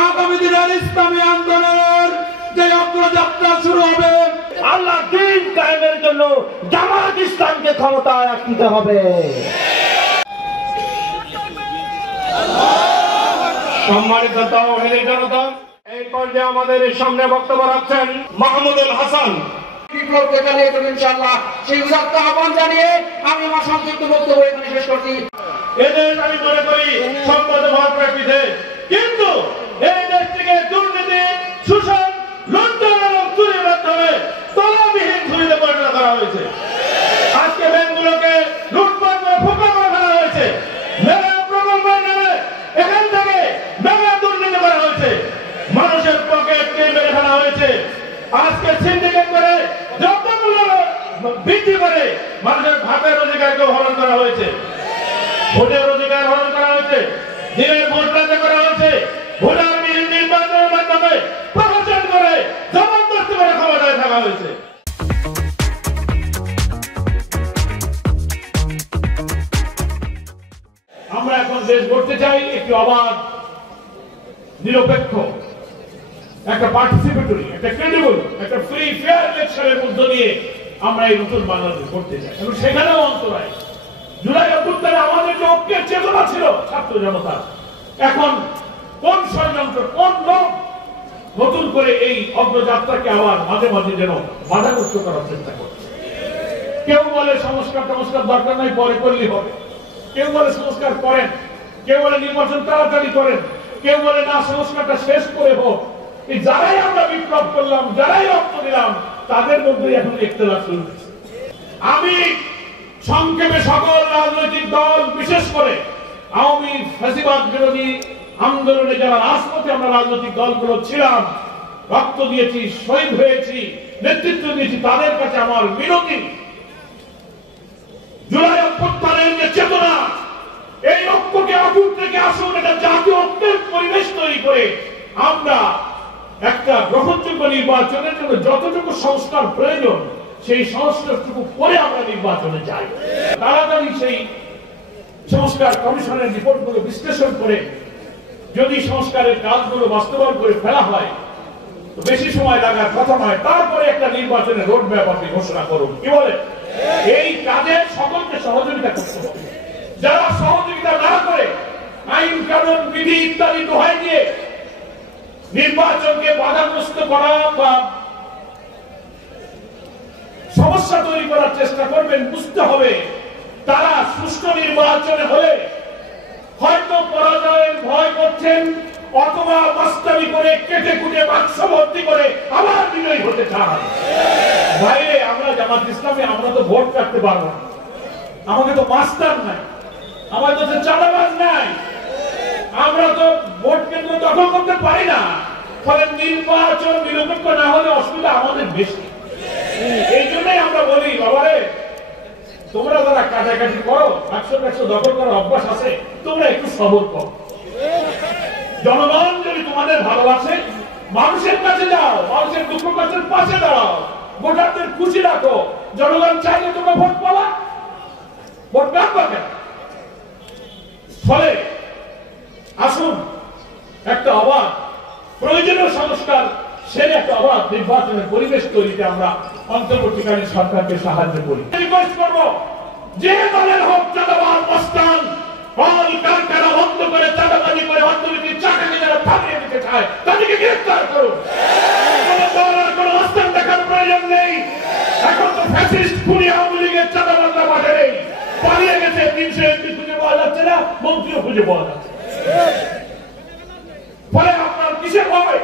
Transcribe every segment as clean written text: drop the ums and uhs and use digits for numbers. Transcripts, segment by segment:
আগামী দিনের ইসলামী আন্দোলনের যে অগ্রযাত্রা শুরু হবে, আল্লাহ দ্বীন কায়েমের জন্য জামাত ইসলামকে ক্ষমতায় আনতে হবে। সম্মানিত তাওহীদি জনতা, এই পর্যায়ে আমাদের সামনে বক্তব্য রাখছেন মাহমুদুল হাসান। বিপ্লবকে চালিয়ে যাবেন ইনশাআল্লাহ। সেই উদাত্ত আহ্বান জানিয়ে আমি আমার সংক্ষিপ্ত বক্তব্য এখানে শেষ করছি। এদের আমি মনে করি সম্পদ ভারপ্রাপ্তি দেশ, কিন্তু এই দেশ থেকে দুর্নীতি, শোষণ, লুণ্ঠন এবং চুরির মাধ্যমে তলাবিহীন চুরিতে পরিণত করা হয়েছে। আজকে ব্যাংকগুলোকে লুটপাট করে ফোকা করে ফেলা হয়েছে। মেগা প্রকল্পের নামে এখান থেকে মেগা দুর্নীতি করা হয়েছে। মানুষের পকেটকে মেরে ফেলা হয়েছে। আজকে সিন্ডিকেট করে দ্রব্যমূল্য বৃদ্ধি করে মানুষের ভাতের অধিকারকে হরণ করা হয়েছে। ভোটের অধিকার হরণ করা হয়েছে। দিনের ভোট রাতে করা হয়েছে। ভোটারবিহীন নির্বাচনের মাধ্যমে প্রহসন করে জবরদস্তি করে ক্ষমতায় থাকা হয়েছে। আমরা এখন দেশ গড়তে চাই একটি অবাধ, নিরপেক্ষ, একটা পার্টিসিপেটরি, একটা ক্রেডিবল, একটা ফ্রি ফেয়ার ইলেকশনের মধ্য দিয়ে আমরা এই নতুন বাংলাদেশ করতে চাই। এবং সেখানেও অন্তরায় জুলাই অভ্যুত্থানে আমাদের যে ঐক্যের চেতনা ছিল ছাত্র জনতা, এখন কোন ষড়যন্ত্র, কোন লোক নতুন করে এই অগ্রযাত্রাকে আবার মাঝে মাঝে যেন বাধাগ্রস্ত করার চেষ্টা করছে। কেউ বলে সংস্কার দরকার নাই, পরে করলেই হবে। কেউ বলে সংস্কার করেন, কেউ বলে নির্বাচন তাড়াতাড়ি করেন, কেউ বলে না সংস্কারটা শেষ করে হোক। এই যারাই আমরা বিপ্লব করলাম, যারাই রক্ত দিলাম, তাদের মধ্যে এখন ইখতিলাফ শুরু হয়েছে। আমি সংক্ষেপে সকল রাজনৈতিক দল, বিশেষ করে আওয়ামী ফ্যাসিবাদ বিরোধী আন্দোলনে যারা রাজপথে আমরা রাজনৈতিক দলগুলো ছিলাম, রক্ত দিয়েছি, শহীদ হয়েছি, নেতৃত্ব দিয়েছি, তাদের কাছে আমার বিনতি, জুলাই অভ্যুত্থানের যে চেতনা, এই ঐক্যকে অটুট থেকে আসুন, এটা জাতীয় ঐক্যের পরিবেশ তৈরি করে আমরা একটা গ্রহণযোগ্য নির্বাচনের জন্য যতটুকু সংস্কার প্রয়োজন সেই সংস্কারটুকু করে আমরা নির্বাচনে যাই। তাড়াতাড়ি সেই সংস্কার কমিশনের রিপোর্টগুলো বিশ্লেষণ করে যদি সংস্কারের কাজগুলো বাস্তবায়ন করে ফেলা হয়, তো বেশি সময় লাগার কথা নয়। তারপরে একটা নির্বাচনের রোড ম্যাপ আপনি ঘোষণা করুন। কি বলে? এই কাজে সকলকে সহযোগিতা করতে হবে। যারা সহযোগিতা না করে আইন কানুন বিধি ইত্যাদি দোহাই দিয়ে নির্বাচনকে বাধাগ্রস্ত করা বা সমস্যা তৈরি করার চেষ্টা করবেন, বুঝতে হবে তারা সুষ্ঠু নির্বাচনে হলে হয়তো পরাজয়ের ভয় করছেন, অথবা মাস্তানি করে কেটে কুটে বাক্স ভর্তি করে আবার বিজয়ী হতে চান। বাইরে আমরা জামাত ইসলামে আমরা তো ভোট কাটতে পারবো না, আমাকে তো মাস্টার নাই, আমার তো চাঁদাবাজ নাই, আমরা তো ভোট কেন্দ্র দখল করতে পারি না। ফলে নির্বাচন নিরপেক্ষ না হলে অসুবিধা আমাদের বেশি। এই জন্যই আমরা বলি, বাবারে তোমরা যারা কাটাকাটি করো, 100 দখল করার অভ্যাস আছে, তোমরা একটু সবর করো। জনগণ যদি তোমাদের ভালোবাসে, মানুষের কাছে যাও, মানুষের দুঃখ কষ্টের পাশে দাঁড়াও, ভোটারদের খুশি রাখো। জনগণ চাইলে তোমরা ভোট পাবা, ভোট কাটবা কেন? ফলে আসুন একটা অবাধ, প্রয়োজনীয় সংস্কার, সে একটা অবাধ নির্বাচনের পরিবেশ তৈরিতে আমরা অন্তর্বর্তীকালীন সরকারকে সাহায্য করি। রিকোয়েস্ট করব, যে দলের হোক চাঁদাবাজ মস্তান, কল কারখানা বন্ধ করে চাঁদাবাজি করে অর্থনীতির চাকাকে যারা থামিয়ে দিতে চায়, তাদেরকে গ্রেফতার করুন। কোন মস্তান দেখার প্রয়োজন নেই। এখন তো ফ্যাসিস্ট খুনি আওয়ামী লীগের চাঁদাবাজরা মাঠে নেই, পালিয়ে গেছে। 300 এমপি খুঁজে পাওয়া যাচ্ছে না, মন্ত্রীও খুঁজে পাওয়া যাচ্ছে। ফলে আপনার কিসের ভয়?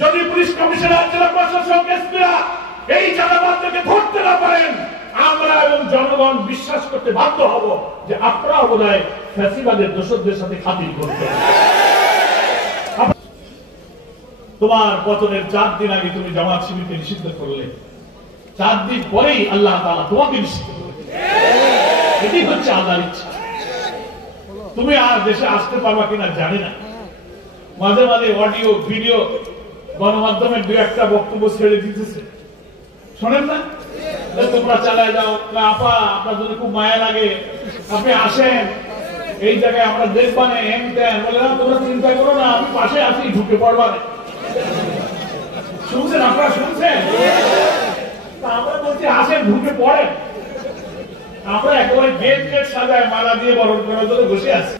যদি পুলিশ কমিশনার, জেলা প্রশাসক, এসপিরা এই চাঁদাবাজদেরকে ধরতে না পারেন, আমরা এবং জনগণ বিশ্বাস করতে বাধ্য হব যে আপনারা বোধহয় ফ্যাসিবাদের দোষরদের সাথে খাতির করতে। তোমার পতনের 4 দিন আগে তুমি জামাত শিবিরকে নিষিদ্ধ করলে, 4 দিন পরেই আল্লাহ তাআলা তোমাকে নিষিদ্ধ করলেন। এটি হচ্ছে আল্লাহর ইচ্ছা। তুমি আর দেশে আসতে পারবা কিনা জানি না। মাঝে মাঝে অডিও ভিডিও গণমাধ্যমের 2-1টা বক্তব্য ছেড়ে দিতেছে, শোনেন না? তোমরা চালায় যাও, আপা আপনার যদি খুব মায়া লাগে আপনি আসেন, এই জায়গায় আমরা দেখবানে, বলে না তোমরা চিন্তা করো না, আমি পাশে ঢুকে পড়বা না। শুনছেন আপনারা, শুনছেন? তা আমরা বলছি আসেন, ঢুকে পড়েন। আমরা একেবারে গেট সাজায় মালা দিয়ে বরণ করার জন্য বসে আছি।